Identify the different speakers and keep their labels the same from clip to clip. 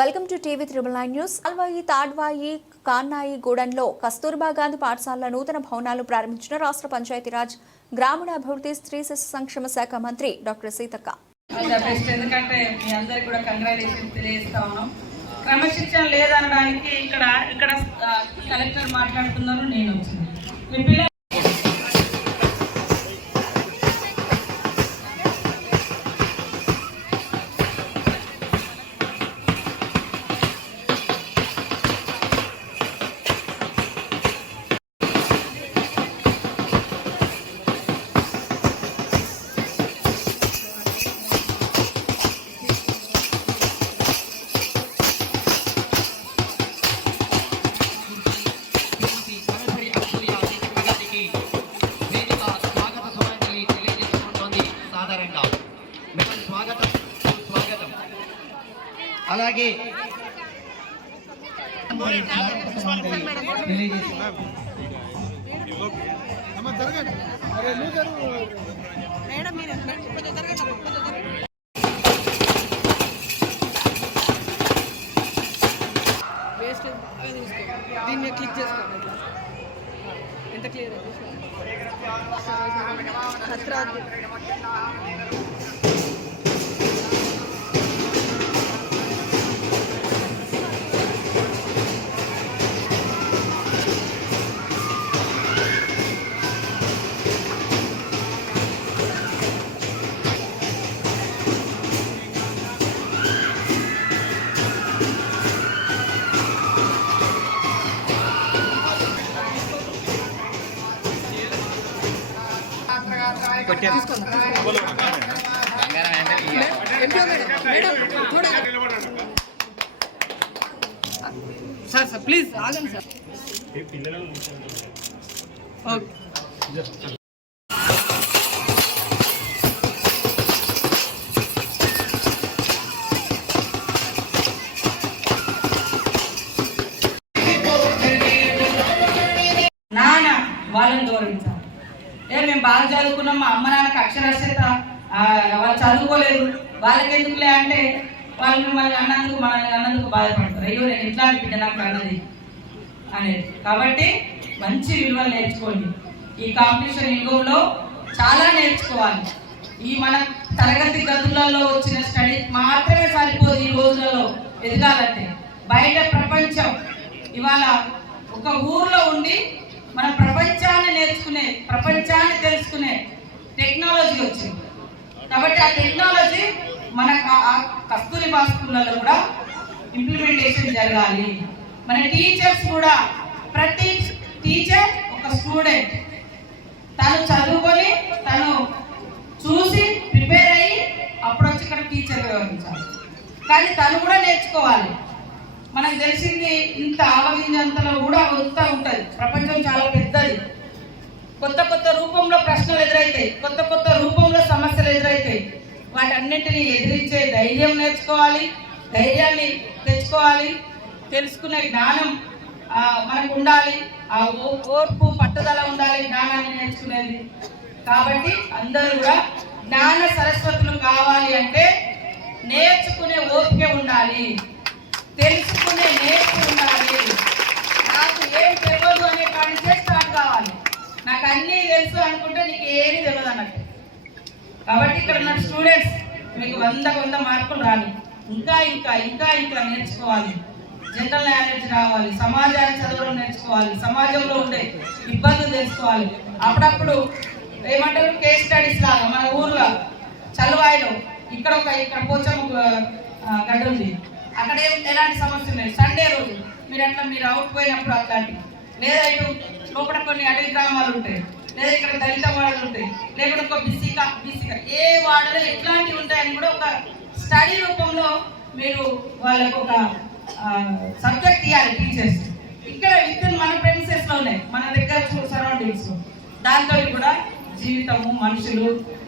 Speaker 1: Welcome to TV triple nine news. Alwai Tadvai కాన్నాయి గూడెంలో కస్తూర్బా గాంధీ పాఠశాల నూతన భవనాలు ప్రారంభించిన రాష్ట్ర పంచాయతీరాజ్ గ్రామీణాభివృద్ధి స్త్రీ శిశు సంక్షేమ శాఖ మంత్రి డాక్టర్ సీతక్క.
Speaker 2: ఎందుకంటే మీ అందరికి కూడా కంగ్రాచులేషన్ తెలియజేస్తా ఉన్నాం. క్రమశిక్షణ లేదనడానికి ఇక్కడ ఇక్కడ కలెక్టర్ మాట్లాడుతున్నారు నేను వచ్చింది
Speaker 3: అలాగే
Speaker 4: దీన్ని క్లిక్ చేసుకోండి. ఎంత క్లియర్ హత్రాద్రి సార్ సార్ ప్లీజ్ ఆగండి సార్. ఓకే.
Speaker 2: వాళ్ళని గౌరవించాలి. ఏ మేము బాగా చదువుకున్నాం మా అమ్మ నాన్నకి అక్షరాస్యత వాళ్ళు చదువుకోలేదు. వాళ్ళకి ఎందుకులే అంటే వాళ్ళు మిమ్మల్ని అన్నందుకు మనల్ని అన్నందుకు బాధపడతారు. అయ్యో నేను ఇట్లాంటి బిడ్డ నాకు అన్నది అనేది. కాబట్టి మంచి విలువలు నేర్చుకోండి. ఈ కాంపిటీషన్ యుగంలో చాలా నేర్చుకోవాలి. ఈ మన తరగతి గదులలో వచ్చిన స్టడీ మాత్రమే సరిపోదు ఈ రోజులలో ఎదగాలంటే. బయట ప్రపంచం ఇవాళ ఒక ఊర్లో ఉండి మన ప్రపంచాన్ని నేర్చుకునే ప్రపంచాన్ని తెలుసుకునే టెక్నాలజీ వచ్చింది. కాబట్టి ఆ టెక్నాలజీ మన కస్తూరి ఆ కస్తూరిబా స్కూళ్ళలో కూడా ఇంప్లిమెంటేషన్ జరగాలి. మన టీచర్స్ కూడా ప్రతి టీచర్ ఒక స్టూడెంట్ తను చదువుకొని తను చూసి ప్రిపేర్ అయ్యి అప్పుడు వచ్చి ఇక్కడ టీచర్ వ్యవహరించాలి. కానీ తను కూడా నేర్చుకోవాలి. మనకు తెలిసింది ఇంత ఆవగింజంతలో కూడా వస్తూ ఉంటుంది. ప్రపంచం చాలా పెద్దది. కొత్త కొత్త రూపంలో ప్రశ్నలు ఎదురవుతాయి కొత్త కొత్త రూపంలో సమస్యలు ఎదురవుతాయి వాటన్నిటిని ఎదిరించే ధైర్యం నేర్చుకోవాలి. ధైర్యాన్ని తెచ్చుకోవాలి. తెలుసుకునే జ్ఞానం మనకు ఉండాలి. ఆ ఓర్పు పట్టుదల ఉండాలి జ్ఞానాన్ని నేర్చుకునేది. కాబట్టి అందరూ కూడా జ్ఞాన సరస్వతులు కావాలి అంటే నేర్చుకునే ఓపిక ఉండాలి తెలుసుకునే నేర్పు ఉండాలి నాకు ఏం తెలియదు అనే కాడి నుంచే స్టార్ట్ కావాలి నాకు అన్నీ తెలుసు అనుకుంటే నీకు ఏమీ తెలియదు అన్నట్టు. కాబట్టి ఇక్కడ ఉన్న స్టూడెంట్స్ మీకు వంద వంద మార్కులు రాలి ఇంకా ఇంకా ఇంకా ఇంకా నేర్చుకోవాలి. జనరల్ నాలెడ్జ్ రావాలి సమాజాన్ని చదవడం నేర్చుకోవాలి సమాజంలో ఉండే ఇబ్బందులు తెలుసుకోవాలి. అప్పుడప్పుడు ఏమంటారు కేస్ స్టడీస్ లాగా మన ఊర్లో చలువాయిలో ఇక్కడ ఒక ఇక్కడ పోచమ్మ గడ్డ ఉంది. అక్కడ ఎలాంటి సమస్య లేదు. సండే రోజు మీరు అట్లా మీరు అవుట్ పోయినప్పుడు అట్లాంటివి. లేదా ఇటు లోపల కొన్ని అడవి గ్రామాలు ఉంటాయి. లేదా ఇక్కడ దళిత వాడలు ఉంటాయి లేకుంటే ఒక బీసీ బీసీ ఏ వాడలో ఎట్లాంటివి ఉంటాయని కూడా ఒక స్టడీ రూపంలో మీరు వాళ్ళకు ఒక సబ్జెక్ట్ ఇవ్వాలి టీచర్స్. ఇక్కడ విత్ మన ప్రెమిసెస్ ఉన్నాయి మన దగ్గర సరౌండింగ్స్ దాంతో కూడా జీవితము మనుషులు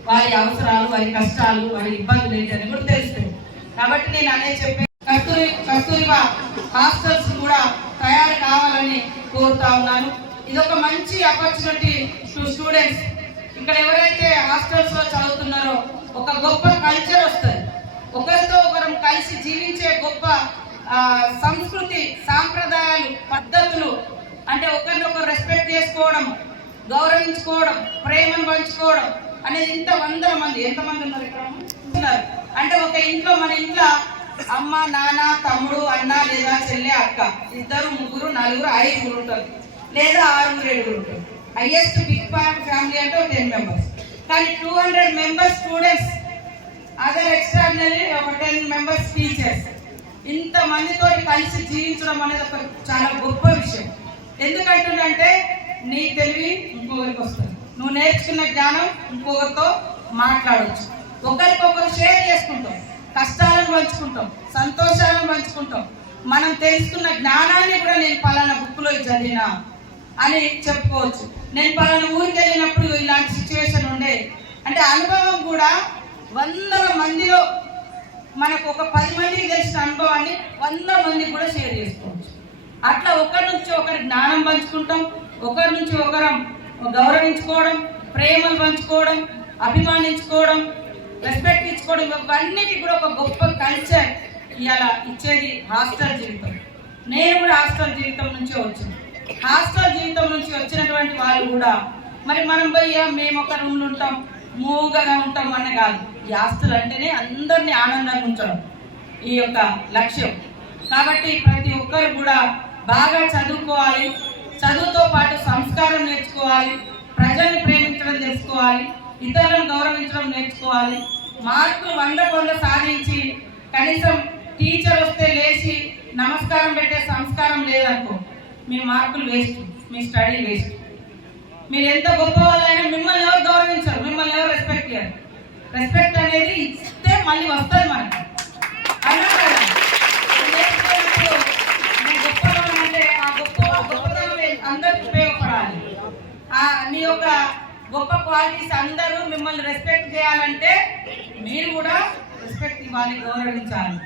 Speaker 2: వారి అవసరాలు వారి కష్టాలు వారి ఇబ్బందులు ఏంటని కూడా తెలుస్తాయి. కాబట్టి నేను అనే చెప్పే కస్తూరి కస్తూరిబా హాస్టల్స్ కూడా తయారు కావాలని కోరుతా ఉన్నాను. ఇది ఒక మంచి ఆపర్చునిటీ టు స్టూడెంట్స్ ఇక్కడ ఎవరైతే హాస్టల్స్లో చదువుతున్నారో ఒక గొప్ప కల్చర్ వస్తుంది. ఒకరితో ఒకరం కలిసి జీవించే గొప్ప సంస్కృతి సాంప్రదాయాలు పద్ధతులు అంటే ఒకరినొకరు రెస్పెక్ట్ చేసుకోవడం గౌరవించుకోవడం ప్రేమను పంచుకోవడం అనేది ఇంత వందల మంది ఎంతమంది ఉన్నారు ఇక్కడ? ఉన్నారు. అంటే ఒక ఇంట్లో మన ఇంట్లో అమ్మ నాన్న తమ్ముడు అన్న లేదా చెల్లె అక్క ఇద్దరు ముగ్గురు నలుగురు ఐదుగురు ఉంటారు. లేదా ఆరుగురు ఏడుగురు ఉంటారు. హైయెస్ట్ బిగ్ ఫ్యామిలీ అంటే టెన్ మెంబర్స్ కానీ two hundred members students other extraordinary ఒక టెన్ మెంబర్స్ టీచర్స్ ఇంత మందితో కలిసి జీవించడం అనేది ఒక చాలా గొప్ప విషయం. ఎందుకంటుందంటే నీ తెలివి ఇంకొకరికి వస్తుంది. నువ్వు నేర్చుకున్న జ్ఞానం ఇంకొకరితో మాట్లాడవచ్చు ఒకరికొకరు షేర్ చేసుకుంటాం. కష్టాలను పంచుకుంటాం. సంతోషాలను పంచుకుంటాం. మనం తెలుసుకున్న జ్ఞానాన్ని కూడా నేను పలానా బుక్లో చదివినా అని చెప్పుకోవచ్చు. నేను పలానా ఊరికి వెళ్ళినప్పుడు ఇలాంటి సిచ్యువేషన్ ఉండే. అంటే అనుభవం కూడా వందల మందిలో మనకు ఒక పది మందికి తెలిసిన అనుభవాన్ని వంద మందికి కూడా షేర్ చేసుకోవచ్చు. అట్లా ఒకరి నుంచి ఒకరి జ్ఞానం పంచుకుంటాం ఒకరి నుంచి ఒకరం గౌరవించుకోవడం ప్రేమలు పంచుకోవడం అభిమానించుకోవడం రెస్పెక్ట్ ఇచ్చుకోవడం ఇవన్నిటి కూడా ఒక గొప్ప కల్చర్ ఇలా ఇచ్చేది హాస్టల్ జీవితం. నేను కూడా హాస్టల్ జీవితం నుంచే వచ్చాను. హాస్టల్ జీవితం నుంచి వచ్చినటువంటి వాళ్ళు కూడా మరి మనం పోయి మేము ఒక రూమ్లు ఉంటాం మూగగా ఉంటాం అనే కాదు. ఈ హాస్టల్ అంటేనే అందరినీ ఆనందంగా ఉంచడం ఈ యొక్క లక్ష్యం. కాబట్టి ప్రతి ఒక్కరు కూడా బాగా చదువుకోవాలి చదువుతో పాటు సంస్కారం నేర్చుకోవాలి ప్రజల్ని ప్రేమించడం తెలుసుకోవాలి ఇతరులను గౌరవించడం నేర్చుకోవాలి మార్కులు వంద వంద సాధించి కనీసం టీచర్ వస్తే లేచి నమస్కారం పెట్టే సంస్కారం లేదనుకో మీ మార్కులు వేస్ట్ మీ స్టడీ వేస్ట్. మీరు ఎంత గొప్ప వాళ్ళైనా మిమ్మల్ని ఎవరు గౌరవించరు మిమ్మల్ని ఎవరు రెస్పెక్ట్ చేయరు. రెస్పెక్ట్ అనేది ఇస్తే మళ్ళీ వస్తుంది మనకి. అంటే ఆ గొప్ప అందరికి ఉపయోగపడాలి. మీ యొక్క గొప్ప క్వాలిటీస్ అందరూ మిమ్మల్ని రెస్పెక్ట్ చేయాలంటే మీరు కూడా రెస్పెక్ట్ ఇవ్వాలి గౌరవించాలి.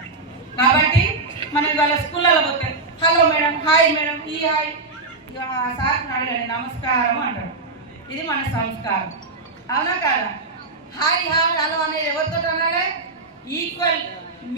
Speaker 2: కాబట్టి మనం ఇవాళ స్కూళ్ళలో పోతే హలో మేడం హాయ్ మేడం ఈ హాయ్. సార్ అడగండి నమస్కారం అంటారు ఇది మన సంస్కారం. అవునా కాదా? హాయ్ హాయ్ హలో అనేది ఎవరితో అనాలి ఈక్వల్